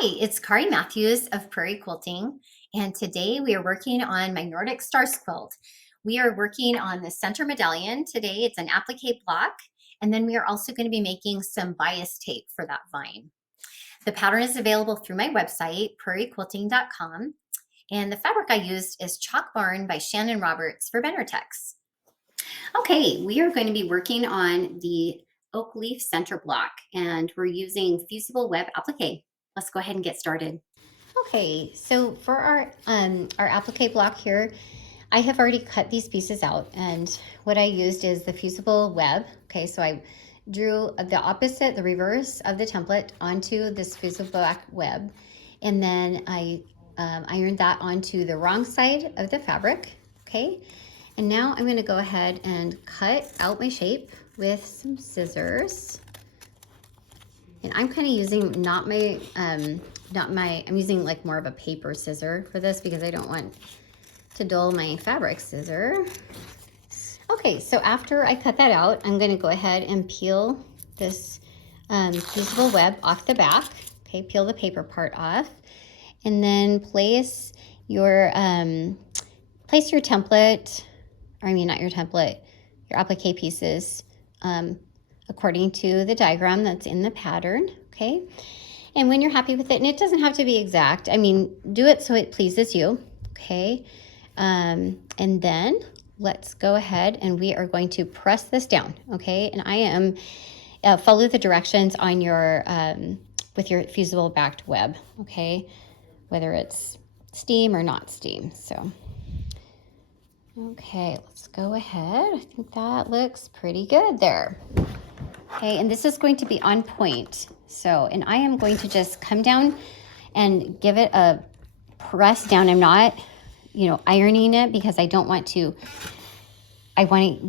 Hi, it's Kari Matthews of Prairie Quilting, and today we are working on my Nordic Stars quilt. We are working on the center medallion today. It's an applique block, and then we are also going to be making some bias tape for that vine. The pattern is available through my website, prairiequilting.com, and the fabric I used is Chalk Barn by Shannon Roberts for Benertex. Okay, we are going to be working on the oak leaf center block, and we're using Fusible Web Applique. Let's go ahead and get started. Okay, so for our applique block here, I have already cut these pieces out, and what I used is the Fusible Web. Okay, so I drew the reverse of the template onto this Fusible Black web, and then I ironed that onto the wrong side of the fabric. Okay, and now I'm going to go ahead and cut out my shape with some scissors. And I'm kind of using I'm using like more of a paper scissor for this because I don't want to dull my fabric scissor. Okay, so after I cut that out, I'm going to go ahead and peel this Fusible Web off the back. Okay, peel the paper part off, and then place your template, or I mean not your template, your applique pieces according to the diagram that's in the pattern, okay? And when you're happy with it, and it doesn't have to be exact, I mean, do it so it pleases you, okay? And then let's go ahead and we are going to press this down, okay? And I am, follow the directions on your, with your fusible backed web, okay? Whether it's steam or not steam, so. Okay, let's go ahead. I think that looks pretty good there. Okay, and this is going to be on point. So, and I am going to just come down and give it a press down. I'm not, ironing it because I want to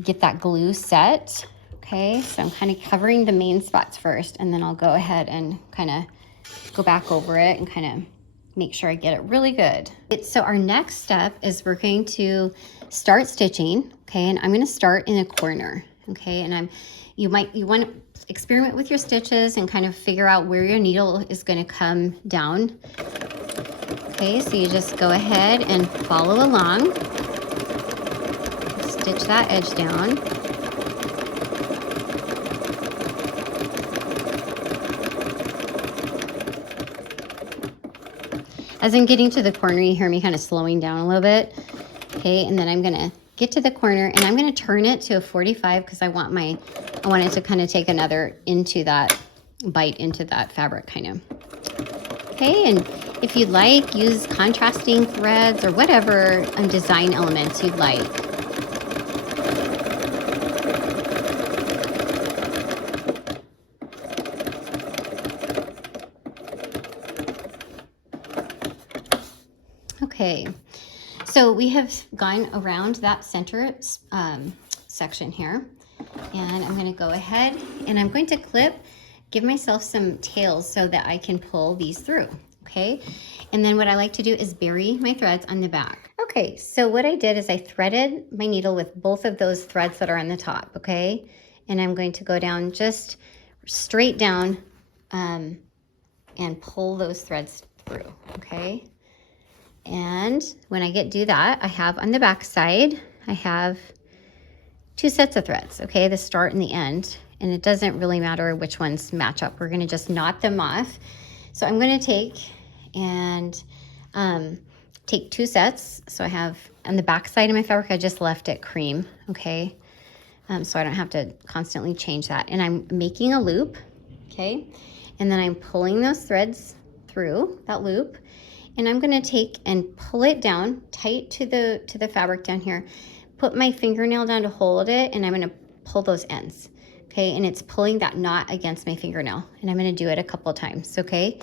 get that glue set. Okay, so I'm kind of covering the main spots first, and then I'll go ahead and kind of go back over it and kind of make sure I get it really good. So our next step is we're going to start stitching, okay? And I'm going to start in a corner, okay? And you want to experiment with your stitches and kind of figure out where your needle is going to come down. Okay, so you just go ahead and follow along. Stitch that edge down. As I'm getting to the corner, you hear me kind of slowing down a little bit. Okay, and then I'm gonna get to the corner and I'm gonna turn it to a 45 because I want it to kind of take another bite into that fabric kind of. Okay, and if you'd like, use contrasting threads or whatever design elements you'd like. Okay, so we have gone around that center section here, and I'm going to go ahead and I'm going to give myself some tails so that I can pull these through, okay? And then what I like to do is bury my threads on the back. Okay, so what I did is I threaded my needle with both of those threads that are on the top, okay? And I'm going to go down just straight down and pull those threads through, okay? And when I do that, I have on the back side, I have 2 sets of threads, okay, the start and the end, and it doesn't really matter which ones match up. We're going to just knot them off. So I'm going to take 2 sets. So I have on the back side of my fabric, I just left it cream, okay, so I don't have to constantly change that. And I'm making a loop, okay, and then I'm pulling those threads through that loop. And I'm going to take and pull it down tight to the fabric down here. Put my fingernail down to hold it, and I'm going to pull those ends. Okay, and it's pulling that knot against my fingernail. And I'm going to do it a couple of times, okay,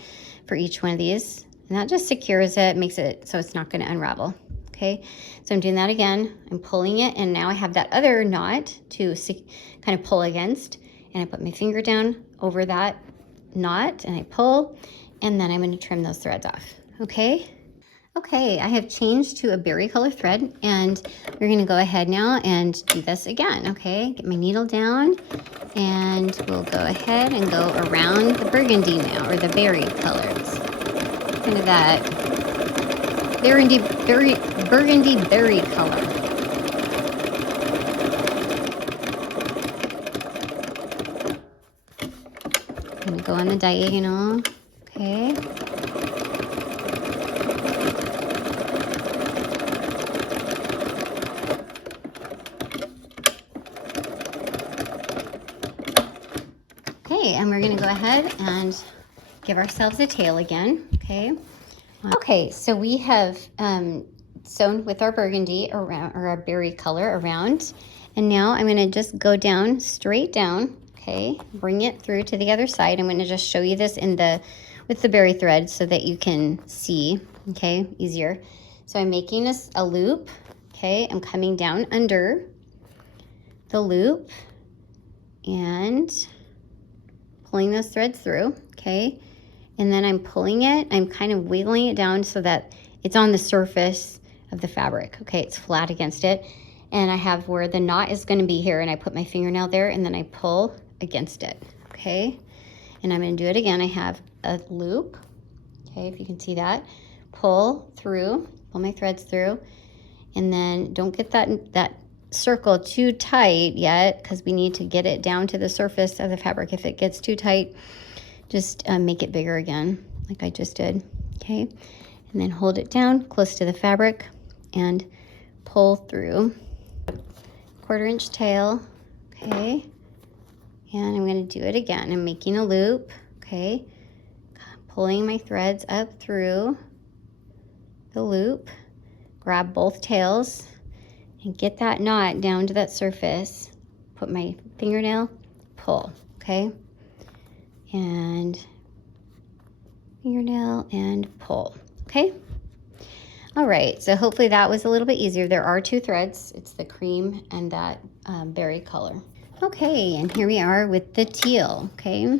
for each one of these. And that just secures it, makes it so it's not going to unravel. Okay, so I'm doing that again. I'm pulling it, and now I have that other knot to kind of pull against. And I put my finger down over that knot, and I pull, and then I'm going to trim those threads off. Okay, I have changed to a berry color thread, and we're going to go ahead now and do this again, okay? Get my needle down, and we'll go ahead and go around the burgundy now, or the berry colors. kind of that burgundy berry color. I'm gonna go on the diagonal, okay. Okay, and we're gonna go ahead and give ourselves a tail again, okay. Okay, so we have sewn with our burgundy around, or our berry color around, and now I'm gonna just go down, straight down, okay, bring it through to the other side. I'm gonna just show you this with the berry thread so that you can see, okay, easier. So I'm making a loop, okay, I'm coming down under the loop and pulling those threads through, okay, and then I'm pulling it, I'm kind of wiggling it down so that it's on the surface of the fabric, okay, it's flat against it, and I have where the knot is going to be here, and I put my fingernail there, and then I pull against it, okay, and I'm going to do it again. I have a loop, okay, if you can see that, pull my threads through, and then don't get that circle too tight yet, because we need to get it down to the surface of the fabric. If it gets too tight, just make it bigger again, like I just did, okay, and then hold it down close to the fabric and pull through. 1/4 inch tail, okay, and I'm going to do it again. I'm making a loop, okay, pulling my threads up through the loop, grab both tails and get that knot down to that surface, put my fingernail, pull, okay, and fingernail and pull, okay. All right, so hopefully that was a little bit easier. There are 2 threads. It's the cream and that berry color. Okay, and here we are with the teal, okay.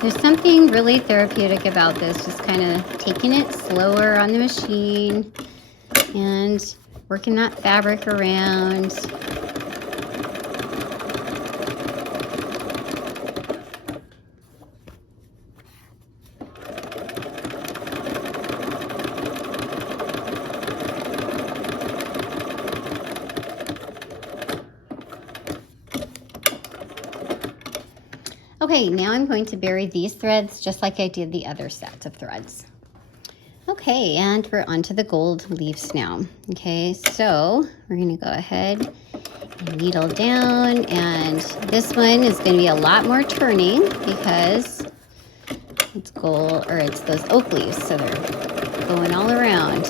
There's something really therapeutic about this, just kind of taking it slower on the machine and working that fabric around. Okay, now I'm going to bury these threads just like I did the other sets of threads. Okay, and we're onto the gold leaves now. Okay, so we're gonna go ahead and needle down, and this one is gonna be a lot more turning because it's gold, or it's those oak leaves, so they're going all around.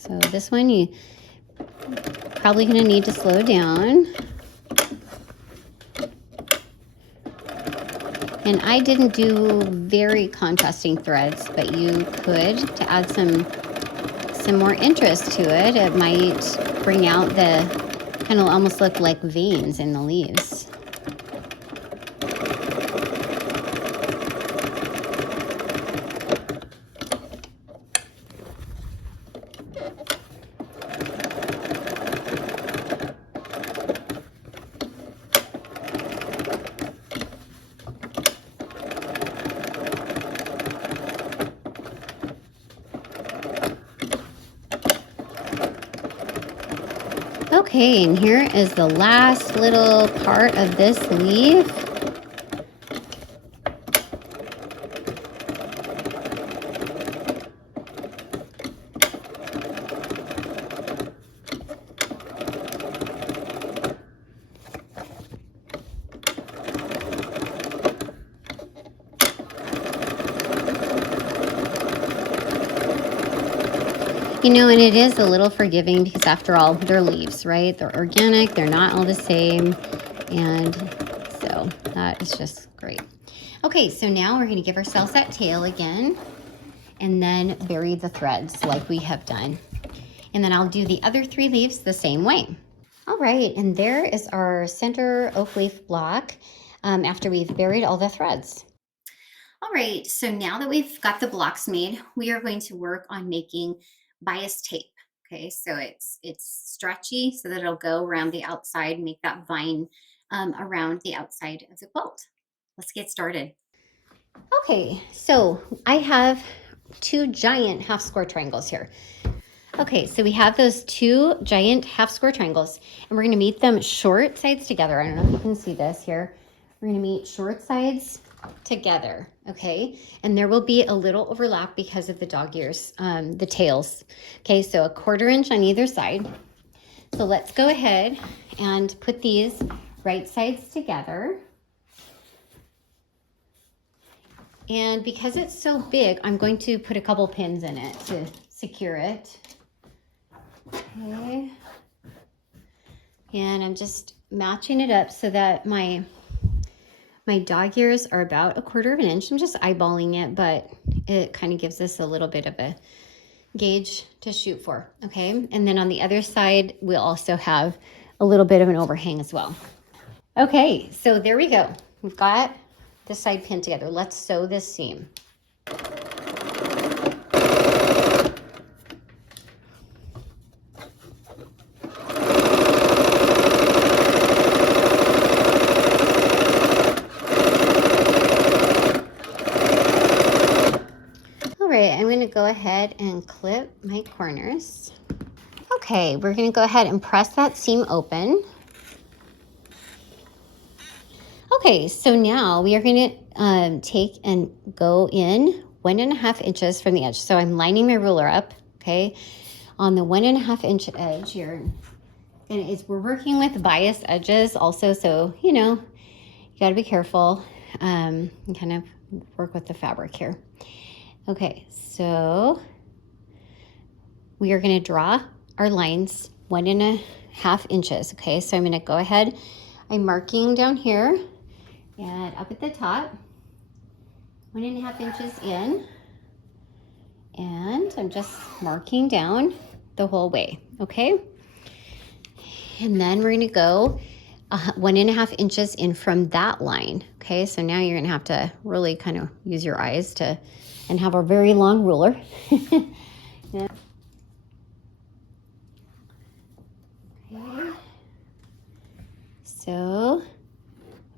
So this one you probably gonna need to slow down. And I didn't do very contrasting threads, but you could, to add some more interest to it. It might bring out the kind of almost look like veins in the leaves. Okay, and here is the last little part of this leaf. You know, and it is a little forgiving because after all, they're leaves, right? They're organic, they're not all the same. And so that is just great. Okay, so now we're gonna give ourselves that tail again and then bury the threads like we have done. And then I'll do the other 3 leaves the same way. All right, and there is our center oak leaf block. after we've buried all the threads. All right, so now that we've got the blocks made, we are going to work on making bias tape. Okay, so it's stretchy so that it'll go around the outside, make that vine around the outside of the quilt. Let's get started. Okay, so I have 2 giant half square triangles here. Okay, so we have those 2 giant half square triangles, and we're going to meet them short sides together. I don't know if you can see this here. We're going to meet short sides together, okay? And there will be a little overlap because of the dog ears, the tails. Okay, so a 1/4 inch on either side. So let's go ahead and put these right sides together. And because it's so big, I'm going to put a couple pins in it to secure it. Okay. And I'm just matching it up so that my dog ears are about a 1/4 inch. I'm just eyeballing it, but it kind of gives us a little bit of a gauge to shoot for, okay? And then on the other side, we'll also have a little bit of an overhang as well. Okay, so there we go. We've got the side pinned together. Let's sew this seam. All right, I'm going to go ahead and clip my corners. Okay, we're going to go ahead and press that seam open. Okay, so now we are going to take and go in 1.5 inches from the edge. So I'm lining my ruler up, okay, on the 1.5 inch edge here. And we're working with bias edges also, so, you know, you got to be careful and kind of work with the fabric here. Okay, so we are going to draw our lines 1.5 inches. Okay, so I'm going to go ahead. I'm marking down here and up at the top, 1.5 inches in, and I'm just marking down the whole way. Okay, and then we're going to go 1.5 inches in from that line. Okay, so now you're going to have to really kind of use your eyes to and have a very long ruler. Yeah. Okay. So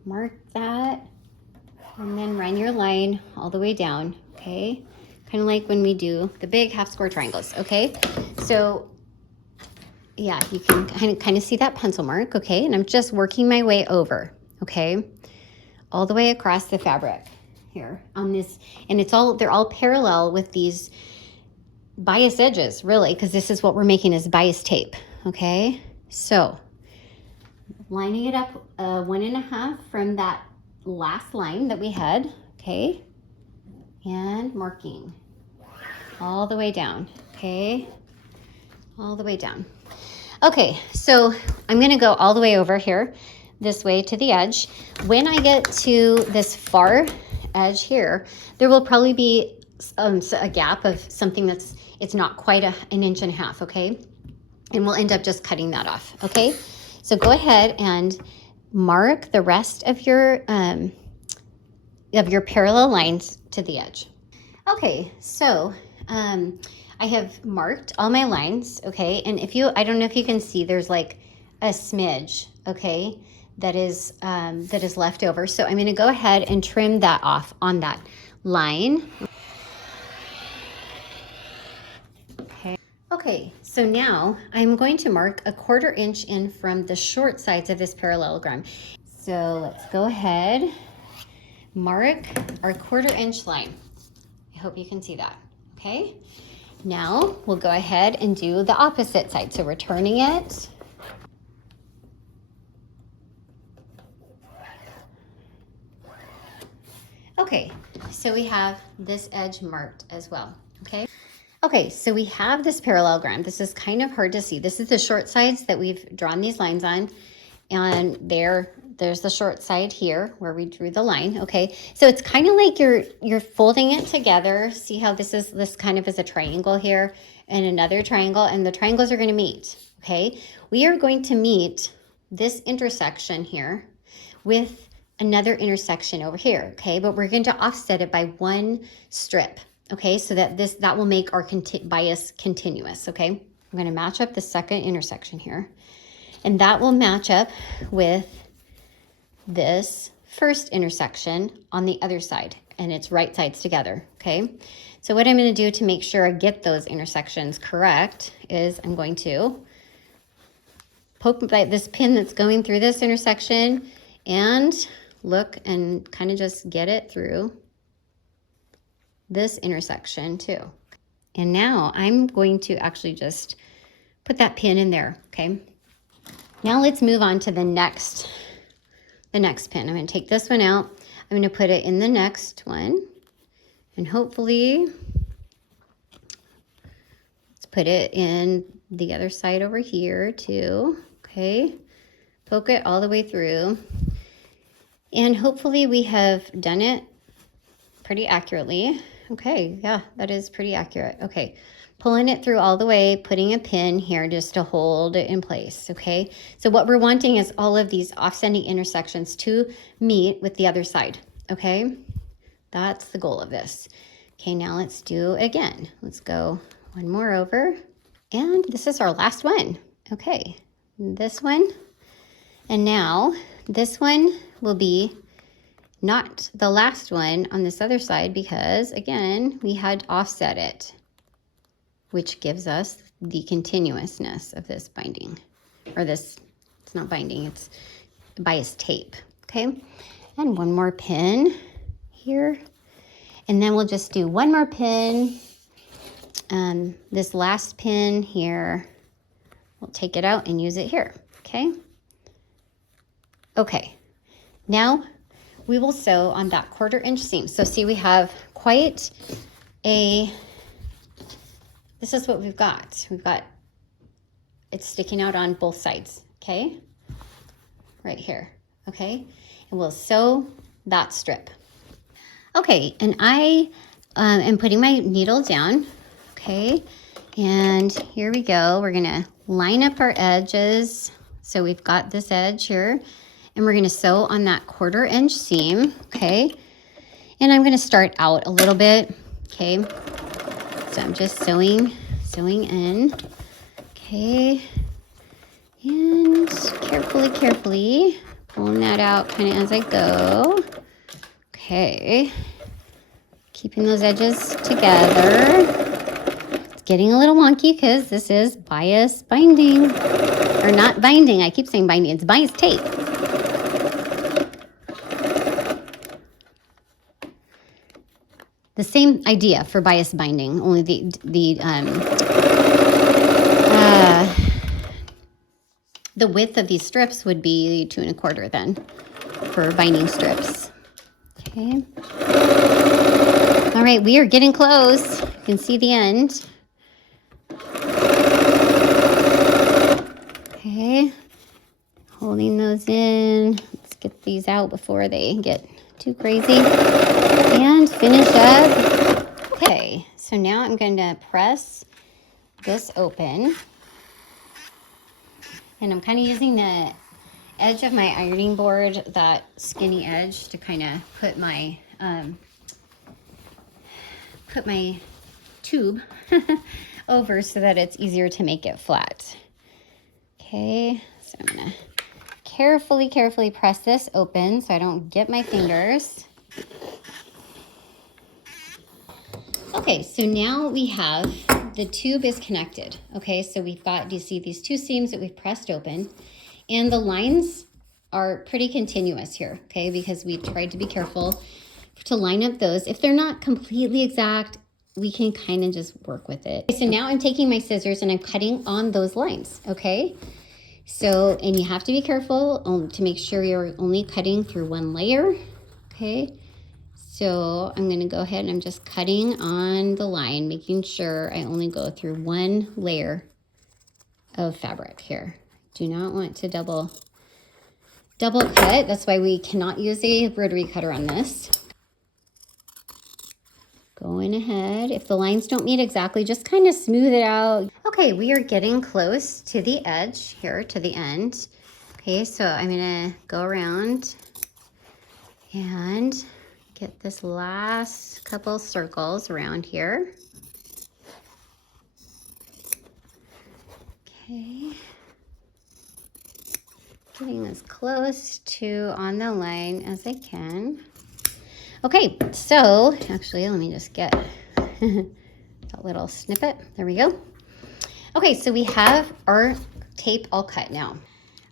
mark that and then run your line all the way down, okay? Kind of like when we do the big half square triangles, okay? So yeah, you can kind of see that pencil mark, okay? And I'm just working my way over, okay? All the way across the fabric here on this, and they're all parallel with these bias edges, really, because this is what we're making is bias tape, okay? So lining it up 1.5 from that last line that we had, okay? And marking all the way down, okay? All the way down. Okay, so I'm gonna go all the way over here, this way to the edge. When I get to this far edge here, there will probably be a gap of something it's not quite 1.5 inches, okay? And we'll end up just cutting that off, okay? So go ahead and mark the rest of your parallel lines to the edge. Okay, so I have marked all my lines, okay? And I don't know if you can see, there's like a smidge, okay, that is left over. So I'm gonna go ahead and trim that off on that line. Okay, so now I'm going to mark a 1/4 inch in from the short sides of this parallelogram. So let's go ahead, mark our 1/4 inch line. I hope you can see that, okay? Now we'll go ahead and do the opposite side. So we're turning it. Okay, so we have this edge marked as well, okay? Okay, so we have this parallelogram. This is kind of hard to see. This is the short sides that we've drawn these lines on, and there's the short side here where we drew the line, okay? So it's kind of like you're folding it together. See how this kind of is a triangle here and another triangle, and the triangles are gonna meet, okay? We are going to meet this intersection here with another intersection over here, okay? But we're going to offset it by 1 strip, okay? So that that will make our bias continuous, okay? I'm going to match up the second intersection here, and that will match up with this first intersection on the other side, and it's right sides together, okay? So what I'm going to do to make sure I get those intersections correct is I'm going to poke this pin that's going through this intersection and look and kind of just get it through this intersection too. And now I'm going to actually just put that pin in there, okay? Now let's move on to the next pin. I'm going to take this one out. I'm going to put it in the next one, and hopefully let's put it in the other side over here too, okay? Poke it all the way through, and hopefully we have done it pretty accurately. Okay, yeah, that is pretty accurate. Okay, pulling it through all the way, putting a pin here just to hold it in place, okay? So what we're wanting is all of these offsetting intersections to meet with the other side, okay? That's the goal of this. Okay, now let's do it again. Let's go one more over. And this is our last one. Okay, this one. And now this one will be not the last one on this other side because, again, we had offset it, which gives us the continuousness of this binding. Or this, it's not binding, it's bias tape, okay? And one more pin here. And then we'll just do one more pin. This last pin here, we'll take it out and use it here, okay? Okay, now we will sew on that 1/4 inch seam. So see, we have quite a, this is what we've got. It's sticking out on both sides, okay? Right here, okay? And we'll sew that strip. Okay, and I am putting my needle down, okay? And here we go. We're gonna line up our edges. So we've got this edge here, and we're gonna sew on that 1/4 inch seam, okay? And I'm gonna start out a little bit, okay? So I'm just sewing in, okay? And carefully pulling that out kind of as I go. Okay, keeping those edges together. It's getting a little wonky because this is bias binding, or not binding. I keep saying binding, it's bias tape. The same idea for bias binding, only the width of these strips would be 2 1/4 then for binding strips. Okay. All right, we are getting close. You can see the end. Okay, holding those in. Let's get these out before they get too crazy. And finish up. Okay, so now I'm going to press this open. And I'm kind of using the edge of my ironing board, that skinny edge, to kind of put my tube over so that it's easier to make it flat. Okay, so I'm gonna carefully press this open so I don't get my fingers. Okay, so now we have, the tube is connected. Okay, so we've got, do you see these 2 seams that we've pressed open? And the lines are pretty continuous here, okay, because we tried to be careful to line up those. If they're not completely exact, we can kind of just work with it. So now I'm taking my scissors and I'm cutting on those lines, okay? So, and you have to be careful to make sure you're only cutting through 1 layer, okay? So I'm gonna go ahead and I'm just cutting on the line, making sure I only go through 1 layer of fabric here. Do not want to double cut. That's why we cannot use a rotary cutter on this. Going ahead, if the lines don't meet exactly, just kind of smooth it out. Okay, we are getting close to the edge here, to the end. Okay, so I'm gonna go around And get this last couple circles around here. Okay. Getting as close to on the line as I can. Okay, so actually let me just get a little snippet. There we go. Okay, so we have our tape all cut now.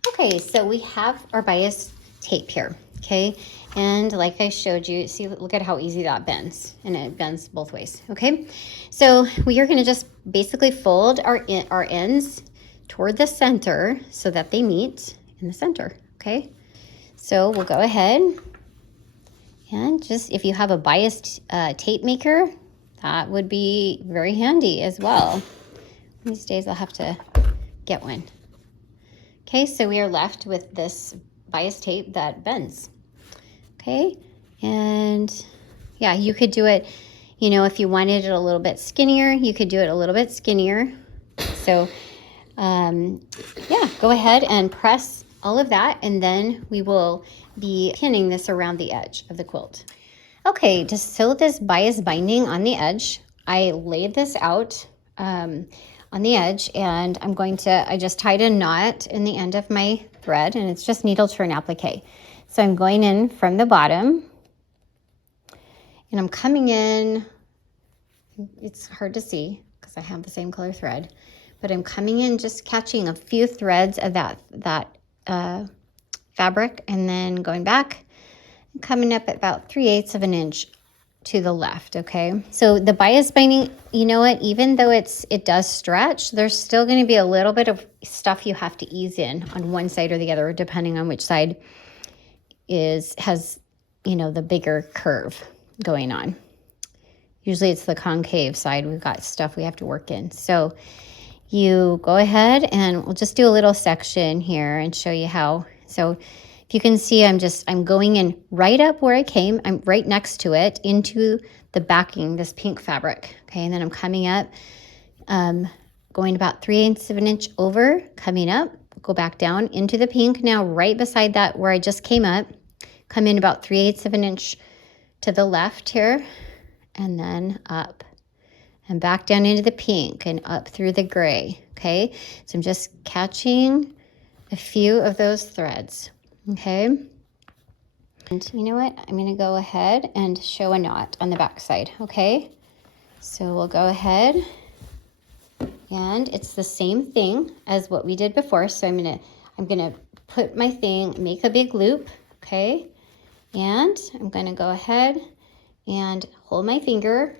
Okay, so we have our bias tape here, okay? And like I showed you, see, look at how easy that bends, and it bends both ways, okay? So we are gonna just basically fold our ends toward the center so that they meet in the center, okay? So we'll go ahead and just, if you have a biased tape maker, that would be very handy as well. These days I'll have to get one. Okay, so we are left with this bias tape that bends. Okay, and yeah, you could do it, you know, if you wanted it a little bit skinnier, you could do it a little bit skinnier. So yeah, go ahead and press all of that, and then we will be pinning this around the edge of the quilt. Okay, to sew this bias binding on the edge, I laid this out on the edge, and I just tied a knot in the end of my thread, and it's just needle turn applique. So I'm going in from the bottom, and I'm coming in, it's hard to see because I have the same color thread, but I'm coming in just catching a few threads of that fabric, and then going back and coming up at about 3/8 of an inch to the left, okay? So the bias binding, you know what, even though it does stretch, there's still going to be a little bit of stuff you have to ease in on one side or the other, depending on which side has, you know, the bigger curve going on. Usually it's the concave side. We've got stuff we have to work in. So you go ahead, and we'll just do a little section here and show you how. So if you can see, I'm going in right up where I came. I'm right next to it into the backing, this pink fabric. Okay, and then I'm coming up, going about 3/8 of an inch over, coming up, go back down into the pink. Now right beside that where I just came up, come in about 3/8 of an inch to the left here, and then up and back down into the pink and up through the gray. Okay, so I'm just catching a few of those threads. Okay, and you know what, I'm going to go ahead and show a knot on the back side. Okay, so we'll go ahead, and it's the same thing as what we did before. So I'm gonna put my thing, make a big loop. Okay, and I'm going to go ahead and hold my finger,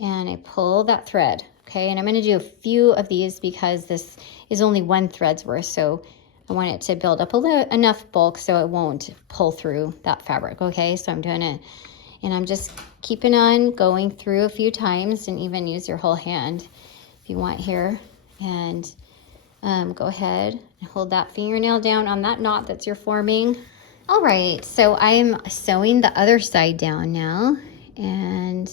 and I pull that thread. Okay, and I'm going to do a few of these because this is only one thread's worth, so I want it to build up enough bulk so it won't pull through that fabric. Okay, so I'm doing it, and I'm just keeping on going through a few times, and even use your whole hand if you want here. And go ahead and hold that fingernail down on that knot that you're forming. All right, so I'm sewing the other side down now, and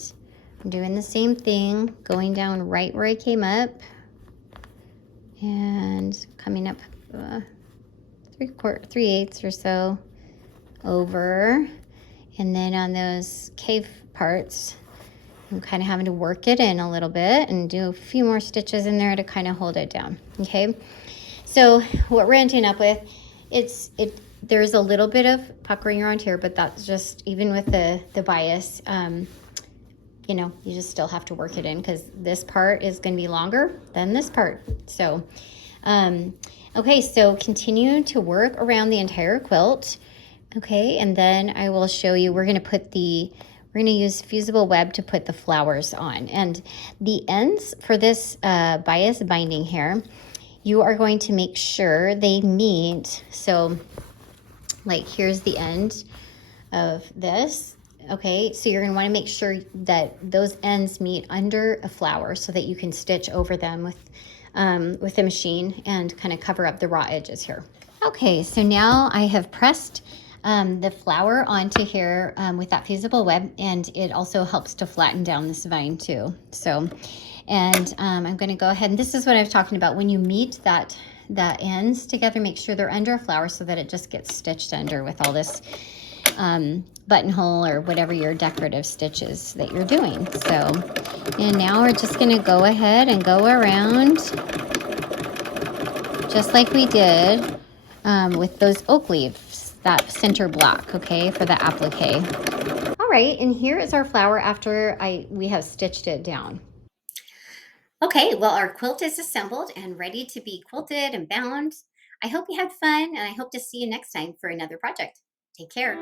I'm doing the same thing, going down right where I came up and coming up 3/8 or so over. And then on those cave parts, I'm kind of having to work it in a little bit and do a few more stitches in there to kind of hold it down. Okay, so what we're ending up with, there's a little bit of puckering around here, but that's just, even with the bias, you know, you just still have to work it in because this part is going to be longer than this part. So okay, so continue to work around the entire quilt. Okay, and then I will show you, we're going to use fusible web to put the flowers on. And the ends for this bias binding here, you are going to make sure they meet. So like here's the end of this. Okay, so you're going to want to make sure that those ends meet under a flower so that you can stitch over them with the machine and kind of cover up the raw edges here. Okay, so now I have pressed the flower onto here with that fusible web, and it also helps to flatten down this vine too. So, and I'm going to go ahead, and this is what I was talking about. When you meet that ends together, make sure they're under a flower so that it just gets stitched under with all this buttonhole or whatever your decorative stitches that you're doing. So, and now we're just gonna go ahead and go around just like we did with those oak leaves, that center block, okay, for the applique. All right, and here is our flower after we have stitched it down. Okay, well, our quilt is assembled and ready to be quilted and bound. I hope you had fun, and I hope to see you next time for another project. Take care.